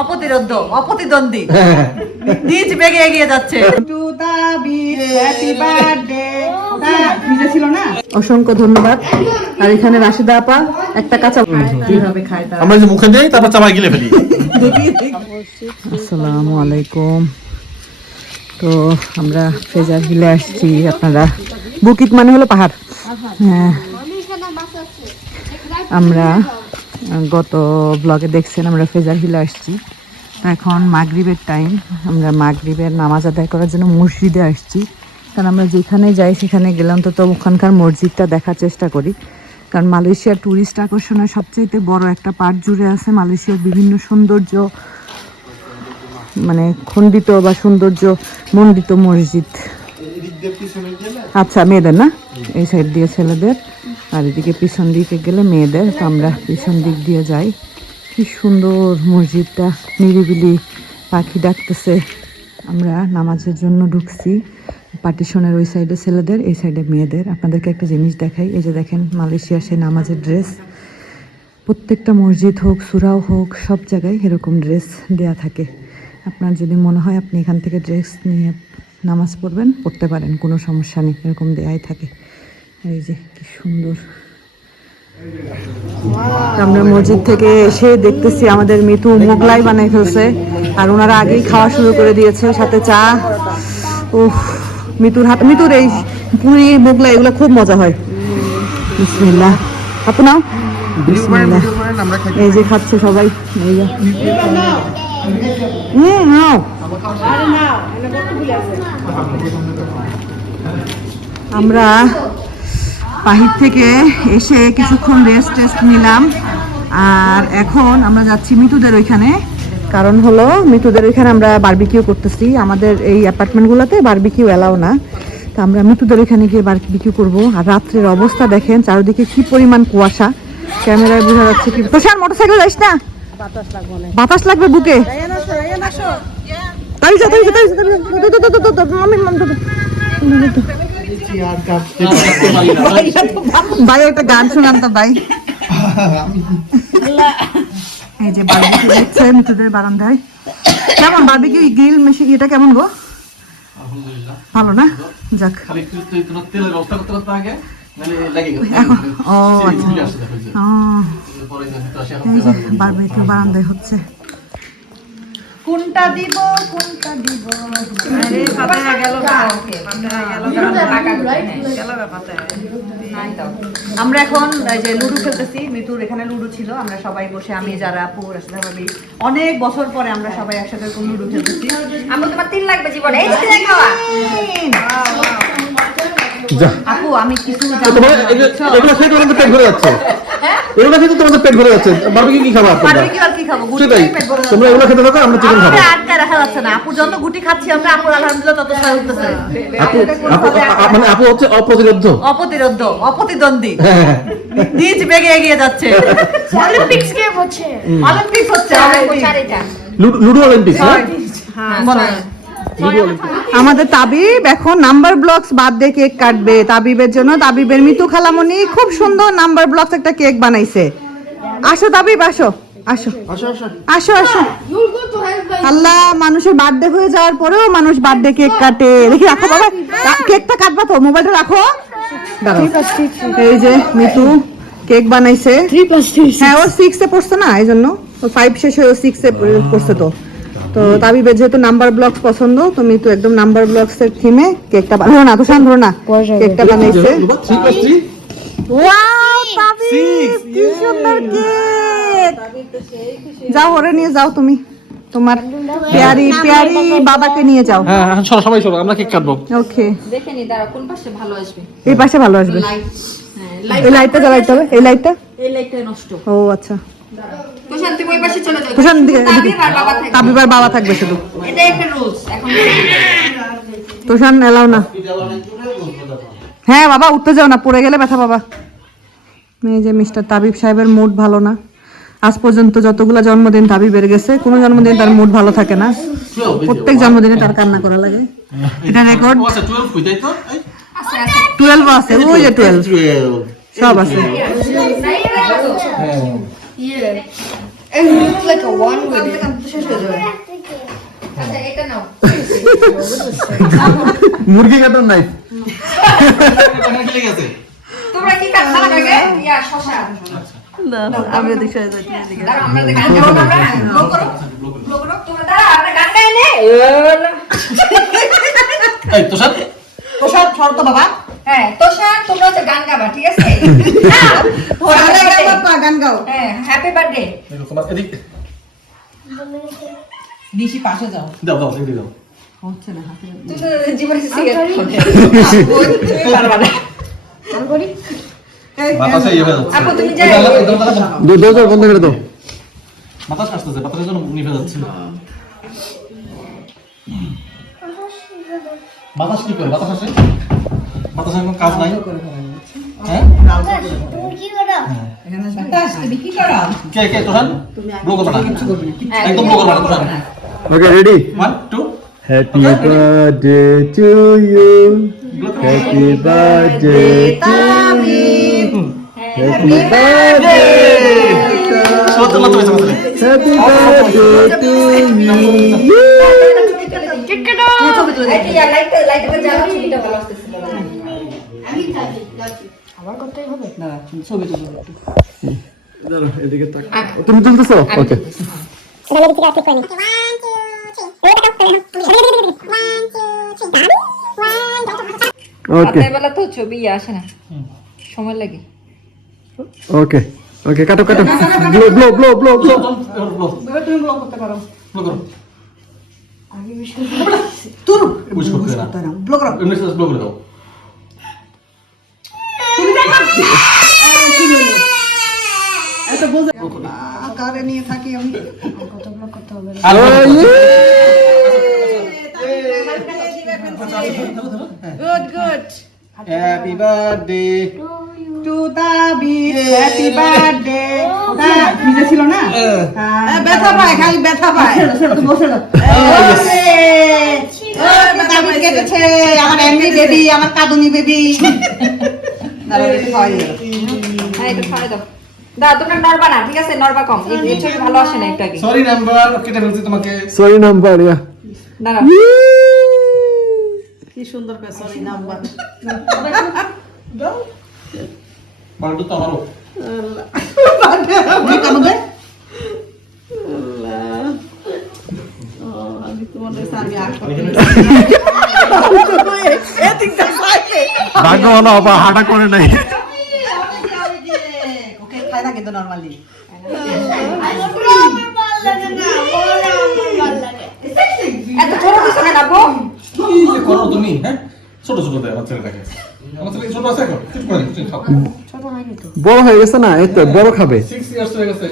অপ্রতিরোধ অপ্রতিদ্বন্দ্বী। নিজ বেগে এগিয়ে যাচ্ছে। অসংখ্য ধন্যবাদ। আর এখানে রাশিদা আপা একটা কাঁচা খায় আমরা যে মুখে দিই তারপর গিলে ফেলি। আসসালামু আলাইকুম। তো আমরা ফ্রেজার হিলে আসছি আপনারা বুকিট মানে হলো পাহাড়। হ্যাঁ। আমরা গত ব্লগে দেখছেন আমরা ফ্রেজার হিলে আসছি। এখন মাগরিবের টাইম আমরা মাগরিবের নামাজ আদায় করার জন্য মসজিদে আসছি। কারণ আমরা যেখানে যাই, সেখানে গেলাম তো তো ওখানকার মসজিদটা দেখার চেষ্টা করি। কারণ মালয়েশিয়ার ট্যুরিস্ট আকর্ষণের সবচেয়ে বড় একটা পার্ট জুড়ে আছে মালয়েশিয়ার বিভিন্ন সৌন্দর্য মানে খণ্ডিত বা সৌন্দর্য মণ্ডিত মসজিদ। আচ্ছা মেয়েদের না? এই সাইড দিয়ে ছেলেদের। আর এদিকে পিছন দিকে গেলে মেয়েদের, তো আমরা পিছন দিক দিয়ে যাই। কি সুন্দর মসজিদটা, নিরিবিলি পাখি ডাকতেছে। আমরা নামাজের জন্য ঢুকছি। পার্টিশনের ওই সাইডে ছেলেদের, এই সাইডে মেয়েদের। আপনাদেরকে একটা জিনিস দেখাই, এই যে দেখেন মালয়েশিয়া সেই নামাজের ড্রেস। প্রত্যেকটা মসজিদ হোক, সুরাও হোক, সব জায়গায় এরকম ড্রেস দেয়া থাকে। আপনার যদি মনে হয় আপনি এখান থেকে ড্রেস নিয়ে নামাজ পড়বেন, পড়তে পারেন, কোনো সমস্যা নেই, এরকম দেয়াই থাকে। এই যে, কি সুন্দর। আমরা মসজিদ থেকে এসে দেখতেছি আমাদের মিতু মোগলাই বানাই ফেলছে, আর ওনারা আগেই খাওয়া শুরু করে দিয়েছে, সাথে চা। ও মিতুর হাত মিতুর এই পুরি, মোগলাই, এগুলো খুব মজা হয়। বিসমিল্লাহ। আপু নাও। এই যে খাচ্ছে সবাই। এই যে। আমরা বাহির থেকে এসে কিছুক্ষণ রেস্ট টেস্ট নিলাম আর এখন আমরা যাচ্ছি মিতুদের ওইখানে কারণ হলো মিতুদের ওইখানে আমরা বারবিকিউ করতেছি আমাদের এই অ্যাপার্টমেন্টগুলোতে বারবিকিউ এলাও না তো আমরা মিতুদের ওইখানে গিয়ে বারবিকিউ করব আর রাত্রের অবস্থা দেখেন চারিদিকে কি পরিমাণ কুয়াশা ক্যামেরায় বোঝা যাচ্ছে কি প্রশান্ত মোটরসাইকেল যাইস না বাতাস লাগবে বুকে তাই যা তাই যা তাই যা, ভাই একটা গান শোনান তো ভাই। এই যে বারবিকিউ দেখছে মিতুদের বারান্দায়। কেমন বারবিকিউ গ্রিল মেশিন এটা কেমন গো? ভালো না? যাক। আচ্ছা। বারান্দায় হচ্ছে। কোনটা দিব কোনটা দিব? আরে পাতা গেল আমরা এখন এই যে লুডো খেলতেছি মিতুর এখানে লুডো ছিল। আমরা সবাই বসে আমি যারা আপু রাশিদা ভাবি অনেক বছর পরে আমরা সবাই একসাথে এরকম লুডো খেলতেছি। আমার তোমার তিন লাগবে জীবনে। এই যে তিন খাওয়া। আপু আমি কিছু এগুলো খেয়ে তোমাদের পেট ভরে যাচ্ছে। এগুলো খেয়ে তোমাদের পেট ভরে যাচ্ছে। বারবিকিউ কি খাবার তোমরা? কি আর কি খাব? গুটি সেটাই। পেট ভরে তোমরা এগুলো খেতে থাকো আমরা চিকেন খাব। আটকায় রাখা যাচ্ছে না। আপুর যত গুটি খাচ্ছি আমরা আপুর আলহামদুলিল্লাহ তত ছয় উঠতেছে। আপু আপু মানে আপু হচ্ছে অপ্রতিরোধ অপ্রতিরোধ অপ্রতিদ্বন্দ্বী। হ্যাঁ। নিজ বেগে এগিয়ে যাচ্ছে। অলিম্পিক্স গেম হচ্ছে। অলিম্পিক্স হচ্ছে লুডো অলিম্পিক্স হ্যাঁ আমাদের তাবিব এখন নাম্বার ব্লকস বাদ দিয়ে কেক কাটবে তাবিবের জন্য। তাবিবের মিতু খালামণি খুব সুন্দর নাম্বার ব্লকস একটা কেক বানাইছে। আসো তাবিব আসো আসো। আসো আসো। আল্লাহ মানুষের বার্থডে হয়ে যাওয়ার পরেও মানুষ বার্থডে কেক কাটে। দেখি রাখো বাবা। কেকটা কাটবা তো মোবাইলটা রাখো। এই যে মিতু কেক বানাইছে। হ্যাঁ ও সিক্স এ পড়ছে না এই জন্য ফাইভ শেষ হয়ে সিক্স এ পড়ছে তো। তো তাবিবের যেহেতু নাম্বার ব্লকস পছন্দ তো মিতু একদম নাম্বার ব্লকস এর থিমে কেকটা বানানো না তো শান্ত না কেকটা বানাইছে। Three plus three wow Tabib কি সুন্দর কেক যাও ওরে নিয়ে যাও তুমি। তোমার প্যারি প্যারি বাবাকে নিয়ে যাও। হ্যাঁ এখন সরো সবাই সরো আমরা কেক কাটবো। ওকে দেখে নি দাঁড়া কোন পাশে ভালো আসবে? এই পাশে ভালো আসবে। হ্যাঁ এই লাইটটা জ্বালাইতে হবে এই লাইটটা এই লাইটটা নষ্ট। ও আচ্ছা। তাবিবার বাবা থাকবে শুধু। তোষান এলাও না। হ্যাঁ বাবা, উঠতে যাও না, পড়ে গেলে ব্যথা বাবা এই যে মিস্টার তাবিব সাহেবের মুড ভালো না। আজ পর্যন্ত যতগুলা জন্মদিন তাবিবের গেছে, কোনো জন্মদিন তার মুড ভালো থাকে না। প্রত্যেক জন্মদিনে তার কান্না করা লাগে। এটা রেকর্ড টুয়েলভ আছে, ওই যে টুয়েলভ সব আছে। Yeah. And you look like a one with it. আচ্ছা এটা নাও মুরগি কাটার নাইফ তোমরা কি খাওয়া লাগে ইয়া শশা আমরা গাবো আমরা ব্লো করো ব্লো করো তোমরা দাঁড়া আমরা গান গাই নে এই তোষার প্রসাদ শর্ত বাবা হ্যাঁ তোষার তোমরা হচ্ছে গান গাবা ঠিক আছে? গান গাও। হ্যাঁ হ্যাপি বার্থডে তোমার এদিক। দিশি পাশে যাও। দাও দাও এদিকে দাও। হচ্ছে না জীবনে পারবা না ইয়ে হয়ে বন্ধ করে দাও। বাতাস আসতেছে বাতাসের জন্য নিভে যাচ্ছে। বাতাস কি করে? বাতাস আসে? বাতাসের কোনো কাজ নাই হ্যাঁ কি করো কে কে তোহান ব্লো করবে না একদম ব্লো করবে না Tohan okay ready one two happy birthday to you happy birthday happy birthday সত্য না তুমি সত্য হ্যাপি বার্থডে টু ইউ এই ইয়া লাইট লাইট করে জ্বালাও ছবিটা ভালো তুমি তুলতেছো ওকে ওকে বেলা তো ছবি ইয়ে আসে না সময় লাগে ওকে ওকে কাটো কাটো blow blow blow blow blow তুমি ব্লক করতে পারো ব্লো করো না ব্লো দাও এত বোঝে কারে নিয়ে থাকি আমি আর good good happy birthday to দাবির হ্যাপি বার্থডে ভিজে ছিল না হ্যাঁ, ব্যথা পায় খালি ব্যথা পায় বসে কেটেছে আমার এমনি বেবি আমার কাদুনি বেবি হ্যাঁ একটু খাওয়াই দাও। দাও তোমরা নরবা না ঠিক আছে? নরবা কম। এই এই ছবি ভালো আসে না একটু আগে। সরি নাম্বার কেটে ফেলছি তোমাকে। সরি নাম্বার ইয়া দাঁড়াও। কি সুন্দর পেছনে নাম্বার বান্টু তো আমারও আমাদের ভাগ্য ভালো বাবা হাঁটা করে নাই। ওকে খায় না কিন্তু নরমালি এত ছোট দিছো কেন আপু কি যে করো তুমি হ্যাঁ? ছোট ছোট দেয় আমার ছেলেটাকে। আমার ছেলে ছোট আছে এখন? চুপ করে চুপ খাও বড় হয়ে গেছে না? এই তো বড় খাবে। ইয়ার্স হয়ে গেছে।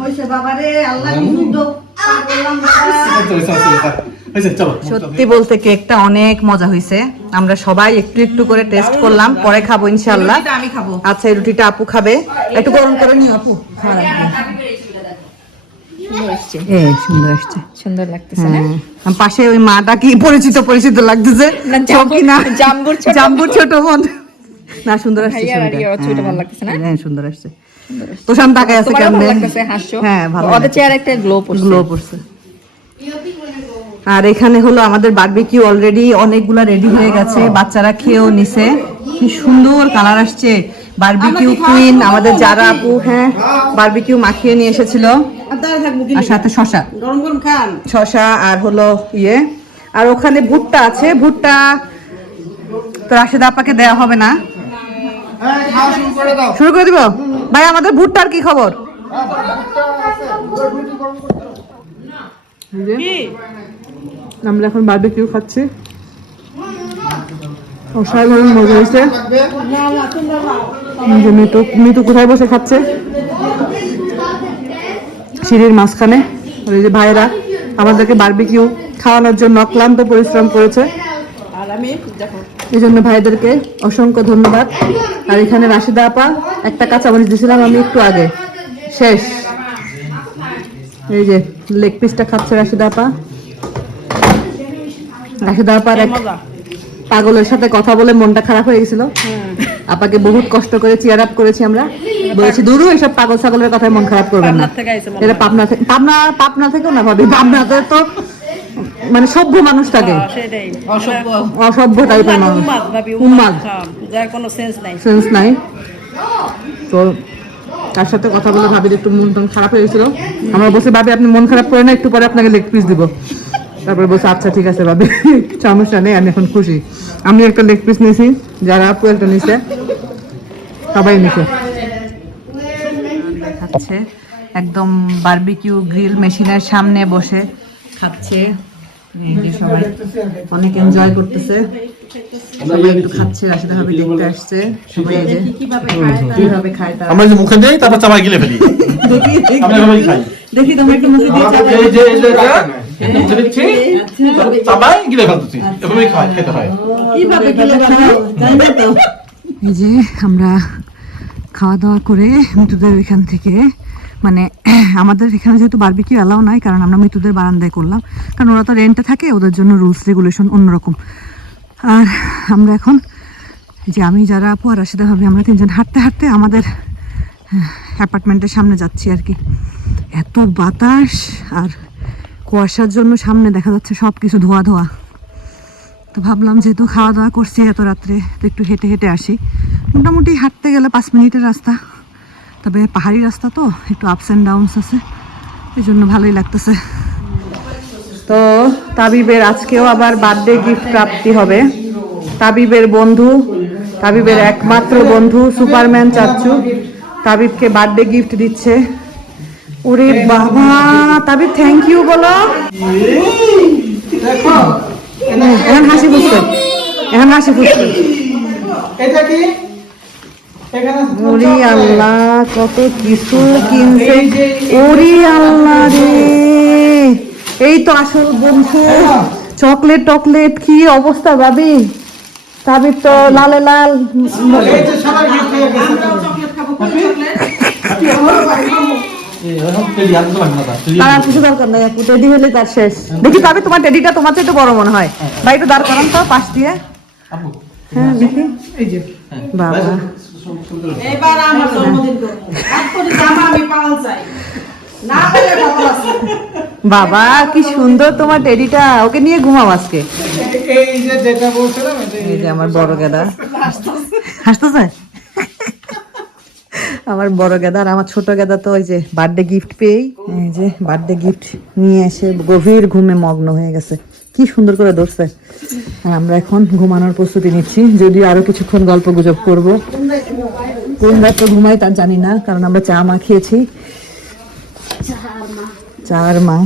হয়েছে বাবারে আল্লাহ কি সত্যি বলতে কেকটা অনেক মজা হয়েছে আমরা সবাই একটু একটু করে টেস্ট করলাম পরে খাব আমি খাব। আচ্ছা এই রুটিটা আপু খাবে। একটু গরম করে নিও আপু। খাওয়ার সুন্দর আসছে। সুন্দর লাগতেছে হ্যাঁ পাশে ওই মাটা কি পরিচিত পরিচিত লাগতেছে? না, জাম্বুর- জাম্বুর ছোট বোন। না সুন্দর আসছে ছবিটা। ওর ছবিটা হ্যাঁ, ভালো লাগতেছে না? হ্যাঁ সুন্দর আসছে। তোষান তাকায় আছে কেমনে? ভালো হ্যাঁ ভালো ওদের চেহারা একটা গ্লো পড়ছে। গ্লো পড়ছে। আর এখানে হলো আমাদের বারবিকিউ অলরেডি অনেকগুলা রেডি হয়ে গেছে বাচ্চারা খেয়েও নিছে। কি সুন্দর কালার আসছে। বারবিকিউ কুইন আমাদের যারা আপু হ্যাঁ বারবিকিউ মাখিয়ে নিয়ে এসেছিল। আর সাথে শশা গরম গরম খান। শশা আর হলো ইয়ে। আর ওখানে ভুট্টা আছে। ভুট্টা তো রাশেদা আপাকে দেওয়া হবে না। শুরু করে দিব? ভাই আমাদের ভুট্টার কি খবর? আমরা এখন বারবিকিউ খাচ্ছি। অসাধারণ মজা হয়েছে। মিতু মিতু কোথায় বসে খাচ্ছে? সিঁড়ির মাঝখানে। ওই যে ভাইরা আমাদেরকে বারবিকিউ খাওয়ানোর জন্য অক্লান্ত পরিশ্রম করেছে। এই জন্য ভাইদেরকে অসংখ্য ধন্যবাদ। আর এখানে রাশিদা আপা একটা কাঁচামরিচ দিয়েছিলাম আমি একটু আগে। শেষ। এই যে লেগ পিসটা খাচ্ছে রাশিদা আপা। রাশিদা আপার এক পাগলের সাথে কথা বলে মনটা খারাপ হয়ে গেছিল। আপাকে বহুত কষ্ট করে চেয়ার আপ করেছি আমরা। বলেছি দূরও এসব পাগল ছাগলের কথায় মন খারাপ করবেন না। এটা পাবনা থেকে পাবনা পাবনা থেকেও না ভাবি পাবনাতে তো মানে সভ্য মানুষ থাকে। অসভ্য। টাইপের মানুষ। উম্মাদ হ্যাঁ, কোনো সেন্স নাই। সেন্স নাই। তো তার সাথে কথা বলে ভাবির একটু মন টন খারাপ হয়ে গেছিল। আমরা বলছি ভাবি আপনি মন খারাপ করে না একটু পরে আপনাকে লেগ পিস দিব। তারপরে বলছে আচ্ছা ঠিক আছে ভাবি সমস্যা নেই, আমি এখন খুশি। আমি একটা লেগ পিস নিয়েছি, যারা একটা নিছে, সবাই নিছে। একদম বার্বিকিউ গ্রিল মেশিনের সামনে বসে খাচ্ছে। যে সবাই অনেক এনজয় করতেছে সবাই একটু খাচ্ছে রাশিদা ভাবি দেখতে আসছে সবাই এই যে কীভাবে খায় তারা আমরা যে মুখে দেই তারপর চাবাই গিলে ফেলি দেখি দেখি আমরা এভাবেই খাই দেখি তোমরা একটু মুখে দিয়ে চাবাই। এই যে এই যে এটা এটা মুখে দিচ্ছি তারপর চাবাই গিলে ফেলতেছি এভাবেই খাই খেতে হয় কীভাবে গেলে খাও জানি তো এই যে আমরা খাওয়া দাওয়া করে মৃতদের এখান থেকে মানে আমাদের এখানে যেহেতু বারবিকিউ অ্যালাউ নাই, কারণ আমরা মৃত্যুদের বারান্দায় করলাম। কারণ ওরা তো রেন্টে থাকে, ওদের জন্য রুলস রেগুলেশন অন্যরকম। আর আমরা এখন যে আমি যারা আপু আর রাশিদা ভাবি, আমরা তিনজন হাঁটতে হাঁটতে আমাদের অ্যাপার্টমেন্টের সামনে যাচ্ছি আর কি। এত বাতাস আর কুয়াশার জন্য সামনে দেখা যাচ্ছে সব কিছু ধোয়া ধোয়া। তো ভাবলাম যেহেতু খাওয়া দাওয়া করছি এত রাত্রে, তো একটু হেঁটে হেঁটে আসি। মোটামুটি হাঁটতে গেলে পাঁচ মিনিটের রাস্তা। তবে পাহাড়ি রাস্তা তো, একটু আপস অ্যান্ড ডাউনস আছে এই জন্য ভালোই লাগতেছে। তো তাবিবের আজকেও আবার বার্থডে গিফট প্রাপ্তি হবে। তাবিবের বন্ধু, তাবিবের একমাত্র বন্ধু সুপারম্যান চাচ্ছু তাবিবকে বার্থডে গিফট দিচ্ছে। ওরে বাবা, তাবিব থ্যাংক ইউ বলো। এখন হাসি ফুসছে এখন হাসি ফুসছে এটা কি? ওরে আল্লাহ কত কিছু কিনছে। ওরে আল্লাহ রে। এই তো আসল বন্ধু। চকলেট টকলেট কি অবস্থা ভাবি? তাবির তো লালে লাল। আর কিছু দরকার নেই আপু টেডি হলে তার শেষ। দেখি তবে তোমার টেডিটা তোমার চাইতে বড় মনে হয়। ভাই একটু দাঁড় করান তো পাশ দিয়ে। হ্যাঁ দেখি। বাবা। এবার আমার জন্মদিন করব। জামা আমি পাওয়া চাই। না পেলে খবর আছে বাবা কি সুন্দর তোমার টেডিটা ওকে নিয়ে ঘুমাও আজকে। এই যে এই যে আমার বড় গেদা। হাসতেছে? আমার বড় গেদা আর আমার ছোট গেদা তো ওই যে বার্থডে গিফট পেয়েই এই যে বার্থডে গিফট নিয়ে এসে গভীর ঘুমে মগ্ন হয়ে গেছে। কি সুন্দর করে ধরছে। আর আমরা এখন ঘুমানোর প্রস্তুতি নিচ্ছি। যদিও আরও কিছুক্ষণ গল্প গুজব করব। কোন রাতে ঘুমাই তার জানি না কারণ আমরা চা মা খেয়েছি। চার মা।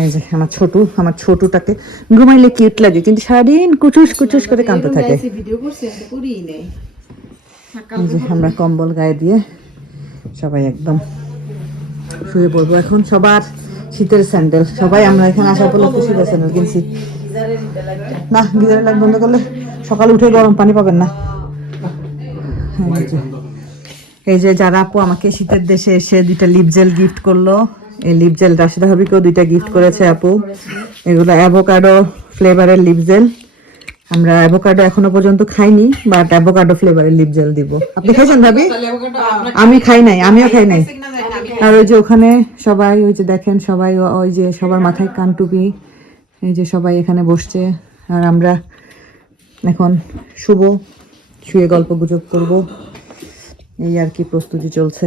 এই যে আমার ছোটু আমার ছোটুটাকে ঘুমাইলে কিউট লাগে কিন্তু সারাদিন কুচুস কুচুস করে কাঁদতে থাকে। যে আমরা কম্বল গায়ে দিয়ে সবাই একদম শুয়ে পড়ব। এখন সবার শীতের স্যান্ডেল। সবাই আমরা এখানে আসার পর শীতের স্যান্ডেল কিনছি না, গিজারের লাইট বন্ধ করলে সকালে উঠে গরম পানি পাবেন না। এই যে যারা আপু আমাকে শীতের দেশে এসে দুইটা লিপ জেল গিফট করল, এই লিপ জেল রাশিদা হাবিকেও দুইটা গিফট করেছে আপু। এগুলো অ্যাভোকাডো ফ্লেভারের লিপ জেল আমরা অ্যাভোকাডো এখনও পর্যন্ত খাইনি বাট অ্যাভোকাডো ফ্লেভারের লিপ জেল দিব। আপনি খাইছেন ভাবি? আমি খাই নাই আমিও খাই নাই। আর ওই যে ওখানে সবাই ওই যে দেখেন সবাই ওই যে সবার মাথায় কান টুপি এই যে সবাই এখানে বসছে। আর আমরা এখন শুভ শুয়ে গল্প গুজব করব। এই আর কি প্রস্তুতি চলছে।